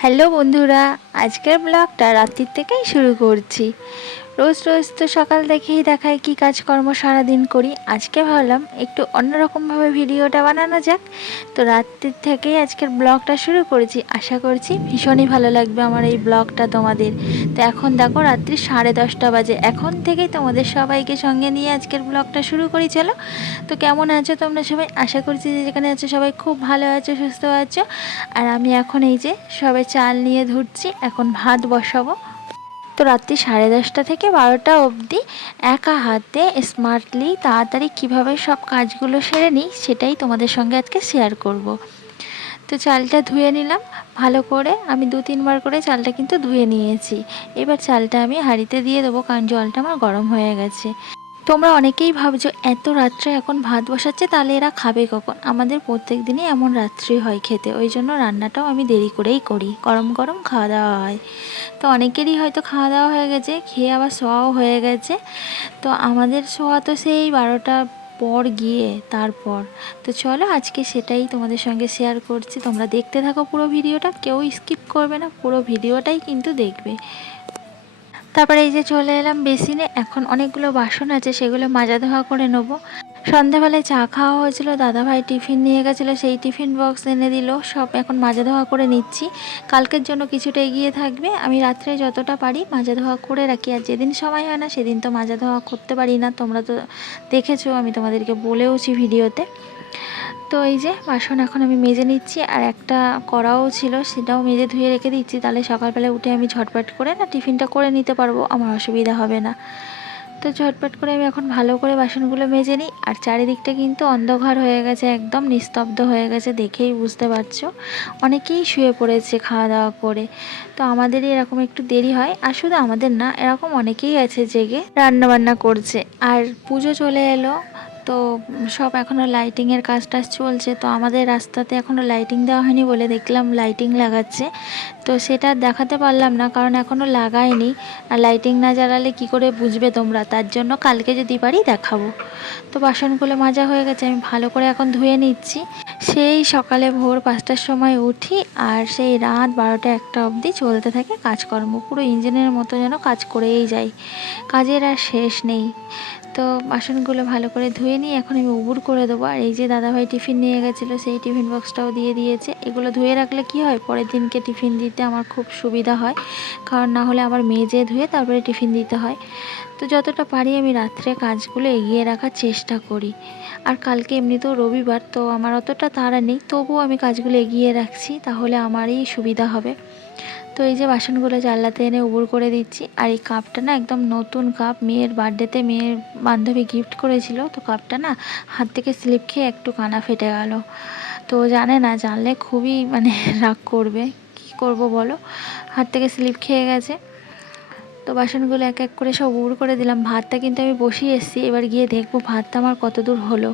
Hello বন্ধুরা আজকের ব্লগটা রাত্রির থেকেই শুরু করছি। রোজ রোজ তো সকাল দেখেই দেখায় কি কাজকর্ম সারাদিন করি। আজকে ভাবলাম একটু অন্যরকমভাবে ভিডিওটা বানানো যাক। তো রাত্রির থেকেই আজকের ব্লগটা শুরু করেছি। আশা করছি ভীষণই ভালো লাগবে আমার এই ব্লগটা তোমাদের। তো এখন দেখো রাত্রি সাড়ে দশটা বাজে। এখন থেকেই তোমাদের সবাইকে সঙ্গে নিয়ে আজকের ব্লগটা শুরু করি, চলো। তো কেমন আছো তোমরা সবাই? আশা করছি যে যেখানে আছো সবাই খুব ভালো আছো, সুস্থ আছো। আর আমি এখন এই যে সবাই চাল নিয়ে ধুরছি, এখন ভাত বসাবো। তো রাত্রি সাড়ে দশটা থেকে বারোটা অবধি একা হাতে স্মার্টলি তাড়াতাড়ি কীভাবে সব কাজগুলো সেরে নিই সেটাই তোমাদের সঙ্গে আজকে শেয়ার করব। তো চালটা ধুয়ে নিলাম, ভালো করে আমি দু তিনবার করে চালটা কিন্তু ধুয়ে নিয়েছি এবার চালটা আমি হাঁড়িতে দিয়ে দেবো কারণ জলটা আমার গরম হয়ে গেছে তোমরা অনেকেই ভাবছ, এত রাত্রে এখন ভাত বসাচ্ছে, তাহলে এরা খাবে কখন? আমাদের প্রত্যেক দিনই এমন রাত্রি হয় খেতে, ওই জন্য রান্নাটাও আমি দেরি করেই করি, গরম গরম খাওয়া দাওয়া হয়। তো অনেকেরই হয়তো খাওয়া দাওয়া হয়ে গেছে, খেয়ে আবার শোয়াও হয়ে গেছে। তো আমাদের শোয়া তো সেই বারোটা পর গিয়ে তারপর। তো চলো আজকে সেটাই তোমাদের সঙ্গে শেয়ার করছি, তোমরা দেখতে থাকো পুরো ভিডিওটা, কেউ স্কিপ করবে না, পুরো ভিডিওটাই কিন্তু দেখবে। তারপরে এই যে চলে এলাম বেসিনে, এখন অনেকগুলো বাসন আছে, সেগুলো মাজা ধোয়া করে নেব। সন্ধ্যাবেলায় চা খাওয়া হয়েছিল, দাদাভাই টিফিন নিয়ে গেছিল, সেই টিফিন বক্স এনে দিল, সব এখন মাজা ধোয়া করে নিচ্ছি। কালকের জন্য কিছুটা এগিয়ে থাকবে, আমি রাত্রে যতটা পারি মাজা ধোয়া করে রাখি। আর যেদিন সময় হয় না, সেদিন তো মাজা ধোয়া করতে পারি না। তোমরা তো দেখেছ, আমি তোমাদেরকে বলেওছি ভিডিওতে। তো এই যে বাসন এখন আমি মেজে নিচ্ছি আর একটা কড়াও ছিল, সেটাও মেজে ধুয়ে রেখে দিচ্ছি। তাহলে সকালবেলা উঠে আমি ঝটপট করে না টিফিনটা করে নিতে পারব, আমার অসুবিধা হবে না। তো ঝটপট করে আমি এখন ভালো করে বাসনগুলো মেজে নিই আর চারিদিকটা কিন্তু অন্ধকার হয়ে গেছে, একদম নিস্তব্ধ হয়ে গেছে দেখেই বুঝতে পারছ। অনেকেই শুয়ে পড়েছে খাওয়া দাওয়া করে। তো আমাদেরই এরকম একটু দেরি হয়, আর শুধু আমাদের না, এরকম অনেকেই আছে জেগে রান্না বান্না করছে। আর পুজো চলে এলো তো সব এখনও লাইটিংয়ের কাজ টাজ চলছে, তো আমাদের রাস্তাতে এখনও লাইটিং দেওয়া হয়নি বলে দেখলাম লাইটিং লাগাচ্ছে। তো সেটা দেখাতে পারলাম না, কারণ এখনও লাগায়নি। আর লাইটিং না জ্বালালে কি করে বুঝবে তোমরা? তার জন্য কালকে যদি পারি দেখাবো। তো বাসনগুলো মাজা হয়ে গেছে, আমি ভালো করে এখন ধুয়ে নিচ্ছি। সেই সকালে ভোর পাঁচটার সময় উঠি, আর সেই রাত বারোটা একটা অবধি চলতে থাকে কাজকর্ম। পুরো ইঞ্জিনের মতো যেন কাজ করেই যাই। কাজের আর শেষ নেই। তো বাসনগুলো ভালো করে ধুয়ে নিয়ে এখন আমি উবুর করে দেবো। আর এই যে দাদাভাই টিফিন নিয়ে গেছিল, সেই টিফিন বক্সটাও দিয়ে দিয়েছে। এগুলো ধুয়ে রাখলে কি হয়? পরের দিনকে টিফিন দিতে আমার খুব সুবিধা হয়। কারণ না হলে আমার মেজে ধুয়ে তারপরে টিফিন দিতে হয়। তো যতটা পারি আমি রাত্রে কাজগুলো এগিয়ে রাখার চেষ্টা করি। আর কালকে এমনিতেও রবিবার, তো আমার অতটা তাড়া নেই। তবুও আমি কাজগুলো এগিয়ে রাখছি, তাহলে আমারই সুবিধা হবে। তো এই যে বাসনগুলো জানলাতে এনে উবুর করে দিচ্ছি। আর এই কাপটা না একদম নতুন কাপ। মেয়ের বার্থডেতে মেয়ের বান্ধবী গিফট করেছিল। তো কাপটা না হাত থেকে স্লিপ খেয়ে একটু কানা ফেটে গেল। তো জানে না, জানলে খুবই মানে রাগ করবে। কি করব বলো? হাত থেকে স্লিপ খেয়ে গেছে। তো বাসনগুলো এক এক করে সব উড় করে দিলাম। ভাতটা কিন্তু আমি বসিয়ে এসেছি। এবার গিয়ে দেখব ভাতটা আমার কত দূর হলো।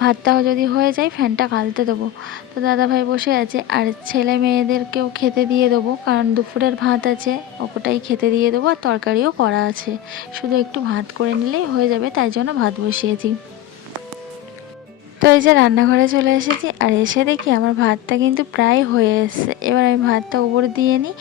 ভাতটাও যদি হয়ে যায়, ফ্যানটা কালতে দেবো। তো দাদাভাই বসে আছে। আর ছেলে মেয়েদেরকেও খেতে দিয়ে দেবো। কারণ দুপুরের ভাত আছে ওটাই খেতে দিয়ে দেবো। আর তরকারিও করা আছে। শুধু একটু ভাত করে নিলেই হয়ে যাবে, তাই জন্য ভাত বসিয়েছি। এই যে রান্নাঘরে চলে এসেছি আর এসে দেখি আমার ভাতটা কিন্তু প্রায় হয়ে এসছে। এবার আমি ভাতটা উপর দিয়ে নিই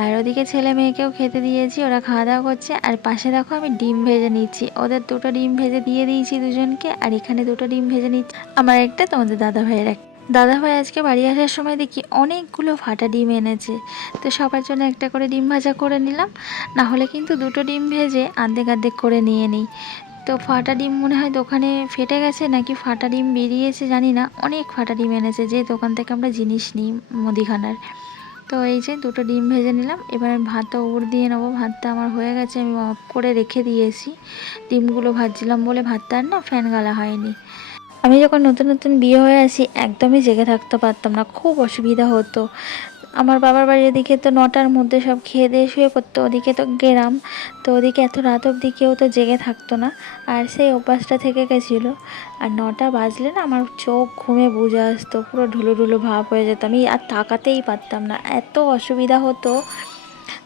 আর ওদিকে ছেলে মেয়েকেও খেতে দিয়েছি, ওরা খাওয়া দাওয়া করছে। আর পাশে দেখো আমি ডিম ভেজে নিচ্ছি। ওদের দুটো ডিম ভেজে দিয়ে দিয়েছি দুজনকে আর এখানে দুটো ডিম ভেজে নিচ্ছি। আমার একটা, তোমাদের দাদা ভাইয়ের একটা। দাদাভাই আজকে বাড়ি আসার সময় দেখি অনেকগুলো ফাটা ডিম এনেছে। তো সবার জন্য একটা করে ডিম ভাজা করে নিলাম। না হলে কিন্তু দুটো ডিম ভেজে আর্ধেক আর্ধেক করে নিয়ে নিই। তো ফাটা ডিম মনে হয় দোকানে ফেটে গেছে নাকি ফাটা ডিম বেরিয়েছে জানি না। অনেক ফাটা ডিম এনেছে যে দোকান থেকে আমরা জিনিস নিই মুদিখানার। তো এই যে দুটো ডিম ভেজে নিলাম, এবার ভাতটা উড় দিয়ে নেব। ভাতটা আমার হয়ে গেছে, আমি অফ করে রেখে দিয়েছি। ডিমগুলো ভাজছিলাম বলে ভাতটা আর না ফ্যান গালা হয়নি। আমি যখন নতুন নতুন বিয়ে হয়ে আসি, একদমই জেগে থাকতে পারতাম না, খুব অসুবিধা হতো। আমার বাবার বাড়ির দিকে তো নটার মধ্যে সব খেয়ে দিয়ে শুয়ে পড়তো, ওদিকে তো গেরাম, তো ওদিকে এত রাত অবধি কেউ তো জেগে থাকতো না, আর সেই অভ্যাসটা থেকে গেছিল। আর নটা বাজলে না আমার চোখ ঘুমে বুঝে আসতো, পুরো ঢুলো ঢুলো ভাব হয়ে যেত, আমি আর তাকাতেই পারতাম না, এত অসুবিধা হতো।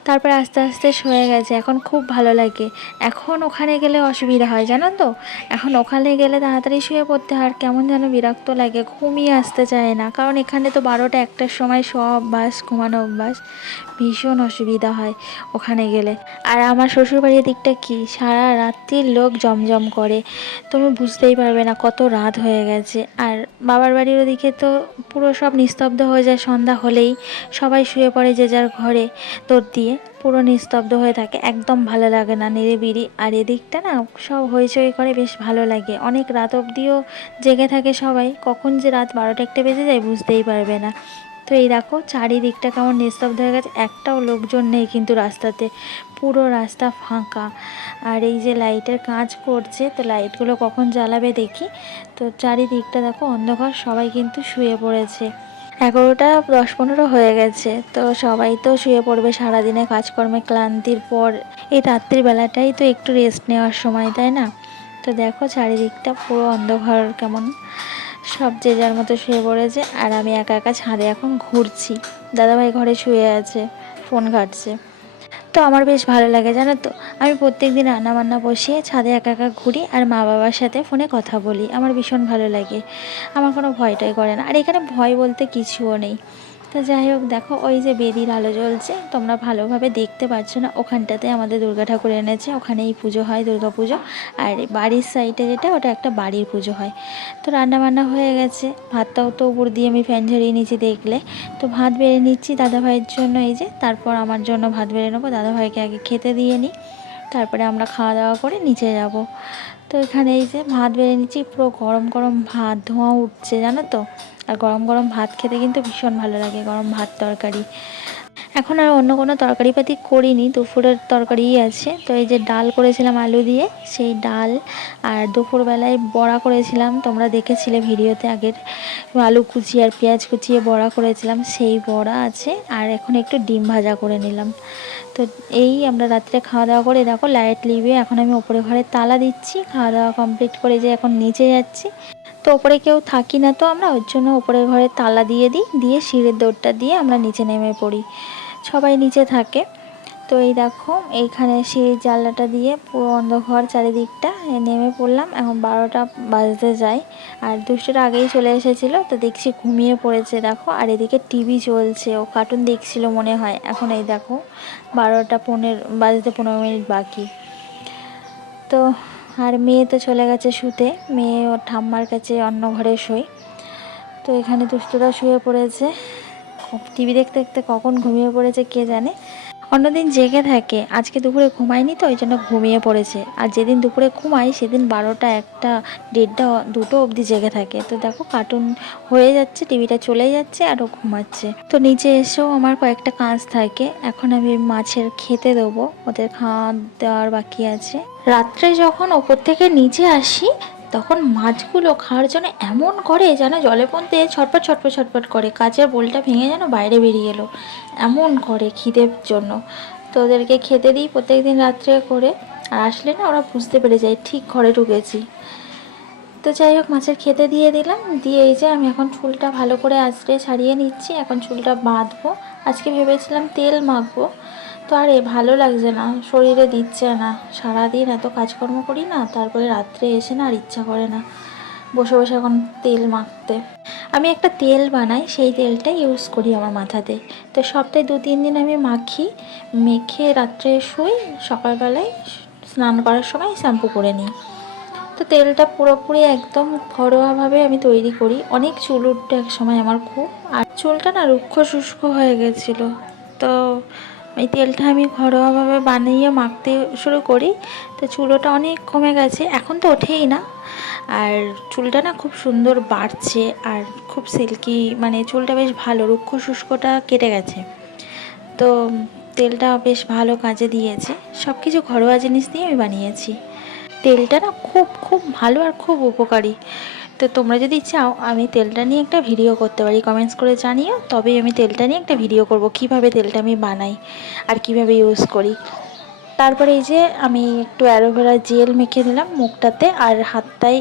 তারপরে আস্তে আস্তে সয়ে গেছে, এখন খুব ভালো লাগে। এখন ওখানে গেলে অসুবিধা হয়, জানো তো? এখন ওখানে গেলে তাড়াতাড়ি শুয়ে পড়তে হয়, আর কেমন যেন বিরক্ত লাগে, ঘুমিয়ে আসতে চায় না। কারণ এখানে তো বারোটা একটার সময় সব অভ্যাস ঘুমানো অভ্যাস ভীষণ অসুবিধা হয় ওখানে গেলে। আর আমার শ্বশুরবাড়ির দিকটা কি? সারা রাত্রির লোক জমজম করে। তুমি বুঝতেই পারবে না, কত রাত হয়ে গেছে। আর বাবার বাড়ির ওদিকে তো পুরো সব নিস্তব্ধ হয়ে যায়, সন্ধ্যা হলেই সবাই শুয়ে পড়ে যে যার ঘরে তোর দিয়ে। পুরো নিস্তব্ধ হয়ে থাকে। একদম ভালো লাগে না নিরিবিড়ি আর এদিকটা না সব হইচই করে, বেশ ভালো লাগে। অনেক রাত অবধিও জেগে থাকে সবাই। কখন যে রাত বারোটা একটা বেজে যায় বুঝতেই পারবে না। তো এই দেখো, চারিদিকটা কেমন নিস্তব্ধ হয়ে গেছে। একটাও লোকজন নেই কিন্তু রাস্তাতে। পুরো রাস্তা ফাঁকা। আর এই যে লাইটের কাজ করছে, তো লাইটগুলো কখন জ্বালাবে দেখি। তো চারিদিকটা দেখো অন্ধকার, সবাই কিন্তু শুয়ে পড়েছে। এগারোটা দশ পনেরো হয়ে গেছে। তো সবাই তো শুয়ে পড়বে সারাদিনে কাজকর্মে ক্লান্তির পর। এই রাত্রিবেলাটাই তো একটু রেস্ট নেওয়ার সময়, তাই না? তো দেখো চারিদিকটা পুরো অন্ধকার কেমন। সব যে যার মতো শুয়ে পড়েছে আর আমি একা একা ছাদে এখন ঘুরছি। দাদাভাই ঘরে শুয়ে আছে, ফোন ঘাটছে। তো আমার বেশ ভালো লাগে, জানো তো? আমি প্রত্যেক দিন রান্নাবান্না বসিয়ে ছাদে একা একা ঘুরি আর মা বাবার সাথে ফোনে কথা বলি। আমার ভীষণ ভালো লাগে। আমার কোনো ভয়টাই করে না। আর এখানে ভয় বলতে কিছুও নেই। তো যাই হোক, দেখো ওই যে বেদির আলো জ্বলছে, তোমরা ভালোভাবে দেখতে পাচ্ছ না, ওখানটাতে আমাদের দুর্গা ঠাকুর এনেছে, ওখানেই পুজো হয়, দুর্গা পুজো। আর বাড়ির সাইডে যেটা, ওটা একটা বাড়ির পুজো হয়। তো রান্না বান্না হয়ে গেছে, ভাতটাও তো উপর দিয়ে আমি ফ্যান ঝরিয়ে নিচ্ছি দেখলে। তো ভাত বেড়ে নিচ্ছি দাদাভাইয়ের জন্য এই যে, তারপর আমার জন্য ভাত বেড়ে নেব, দাদাভাইকে আগে খেতে দিয়ে নিই। তারপরে আমরা খাওয়া দাওয়া করে নিচে যাব। তো এখানে এই যে ভাত বেড়ে নিচ্ছি পুরো গরম গরম ভাত, ধোঁয়া উঠছে, জানো তো? আর গরম গরম ভাত খেতে কিন্তু ভীষণ ভালো লাগে, গরম ভাত তরকারি। এখন আর অন্য কোনো তরকারিপাতি করিনি, দুপুরের তরকারিই আছে। তো এই যে ডাল করেছিলাম আলু দিয়ে, সেই ডাল আর দুপুরবেলায় বড়া করেছিলাম, তোমরা দেখেছিলে ভিডিওতে আগের। আলু কুচিয়ে আর পেঁয়াজ কুচিয়ে বড়া করেছিলাম, সেই বড়া আছে। আর এখন একটু ডিম ভাজা করে নিলাম। তো এই আমরা রাত্রে খাওয়া দাওয়া করে, দেখো লাইট লিভে এখন আমি ওপরে ঘরে তালা দিচ্ছি খাওয়া দাওয়া কমপ্লিট করে যে এখন নিচে যাচ্ছি। তো ওপরে কেউ থাকি না তো আমরা, ওর জন্য ওপরের ঘরে তালা দিয়ে দিই, দিয়ে সিঁড়ির দৌড়টা দিয়ে আমরা নিচে নেমে পড়ি। সবাই নিচে থাকে। তো এই দেখো, এইখানে সেই জানলাটা দিয়ে পুরো অন্ধকার চারিদিকটা নেমে পড়লাম। এখন বারোটা বাজতে যায়। আর দুষ্টটা আগেই চলে এসেছিল, তো দেখছি ঘুমিয়ে পড়েছে, দেখো। আর এদিকে টিভি চলছে, ও কার্টুন দেখছিল মনে হয়। এখন এই দেখো, বারোটা পনেরো, বাজতে পনেরো মিনিট বাকি। তো আর মেয়ে তো চলে গেছে শুতে। মেয়ে ওর ঠাম্মার কাছে অন্য ঘরে শোয় তো এখানে দুষ্টুরা শুয়ে পড়েছে। টিভি দেখতে দেখতে কখন ঘুমিয়ে পড়েছে কে জানে। অন্যদিন জেগে থাকে। আজকে দুপুরে ঘুমায়নি তো, ওই জন্য ঘুমিয়ে পড়েছে। আর যেদিন দুপুরে ঘুমাই, সেদিন বারোটা একটা, দেড়টা দুটো অবধি জেগে থাকে। তো দেখো কার্টুন হয়ে যাচ্ছে, টিভিটা চলে যাচ্ছে, আর ও ঘুমাচ্ছে। তো নিচে এসেও আমার কয়েকটা কাজ থাকে। এখন আমি মাছের খেতে দেবো, ওদের খাওয়া দেওয়ার বাকি আছে। রাত্রে যখন ওপর থেকে নিচে আসি তখন মাছগুলো খাওয়ার জন্য এমন করে যেন জলে পড়তে ছটপট ছটপট ছটপট করে। কাচের বোলটা ভেঙে যেন বাইরে বেরিয়ে এলো। এমন করে খিদের জন্য। তো ওদেরকে খেতে দিই প্রত্যেক দিন রাত্রে করে। আর আসলে না, ওরা বুঝতে পেরে যায়, ঠিক ঘরে ঢুকেছি। তো যাই হোক, মাছের খেতে দিয়ে দিলাম। দিয়ে এই যে আমি এখন চুলটা ভালো করে আঁচড়ে ছাড়িয়ে নিচ্ছি। এখন চুলটা বাঁধবো। আজকে ভেবেছিলাম তেল মাখবো। তো আর এ ভালো লাগছে না, শরীরে দিচ্ছে না। সারাদিন এত কাজকর্ম করি না, তারপরে রাত্রে এসে না আর ইচ্ছা করে না বসে বসে এখন তেল মাখতে। আমি একটা তেল বানাই, সেই তেলটা ইউজ করি আমার মাথাতে। তো সপ্তাহে দু, তিন দিন আমি মাখি, মেখে রাত্রে শুই, সকালবেলায় স্নান করার সময় শ্যাম্পু করে নিই। তো তেলটা পুরোপুরি একদম ঘরোয়াভাবে আমি তৈরি করি। অনেক চুল উঠতো এক সময় আমার খুব। আর চুলটা না রুক্ষ শুষ্ক হয়ে গেছিল। তো এই তেলটা আমি ঘরোয়াভাবে বানিয়ে মাখতে শুরু করি। তো চুলোটা অনেক কমে গেছে, এখন তো ওঠেই না। আর চুলটা না খুব সুন্দর বাড়ছে আর খুব সিল্কি মানে চুলটা বেশ ভালো, রুক্ষ শুষ্কটা কেটে গেছে। তো তেলটা বেশ ভালো কাজে দিয়েছে। সব কিছু ঘরোয়া জিনিস দিয়ে আমি বানিয়েছি। তেলটা না খুব খুব ভালো আর খুব উপকারী। তো তোমরা যদি চাও, আমি তেলটা নিয়ে একটা ভিডিও করতে পারি। কমেন্টস করে জানিও, তবেই আমি তেলটা নিয়ে একটা ভিডিও করব, কীভাবে তেলটা আমি বানাই আর কীভাবে ইউজ করি। তারপরে এই যে আমি একটু অ্যালোভেরা জেল মেখে নিলাম মুখটাতে, আর হাতটায়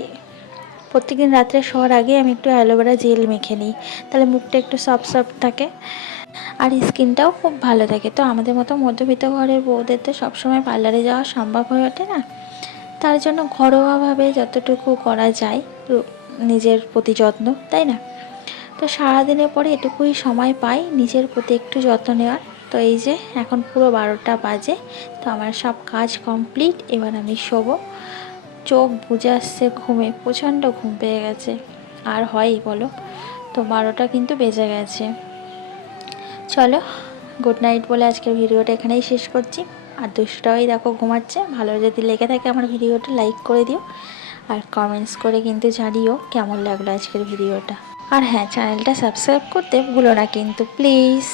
প্রত্যেকদিন রাত্রে শোয়ার আগে আমি একটু অ্যালোভেরা জেল মেখে নিই, তাহলে মুখটা একটু সফট সফট থাকে আর স্কিনটাও খুব ভালো থাকে। তো আমাদের মতো মধ্যবিত্ত ঘরের বউদের তো সবসময় পার্লারে যাওয়া সম্ভব হয়ে ওঠে না। তার জন্য ঘরোয়াভাবে যতটুকু করা যায় নিজের প্রতি যত্ন, তাই না? তো সারাদিনের পরে এটুকুই সময় পাই নিজের প্রতি একটু যত্ন নেওয়ার। তো এই যে, এখন পুরো বারোটা বাজে, তো আমার সব কাজ কমপ্লিট, এবার আমি শোবো। চোখ বুঝে আসছে ঘুমে, প্রচণ্ড ঘুম পেয়ে গেছে। আর হয়ই বলো, তো বারোটা কিন্তু বেজে গেছে। চলো গুড নাইট বলে আজকের ভিডিওটা এখানেই শেষ করছি। আর দুষ্টটাই দেখো ঘুমাচ্ছে, ভালো যদি লেগে থাকে আমার ভিডিওটা লাইক করে দিও। আর কমেন্টস করে কিন্তু জানিও কেমন লাগল আজকের ভিডিওটা আর হ্যাঁ চ্যানেলটা সাবস্ক্রাইব করতে ভুলো না কিন্তু প্লিজ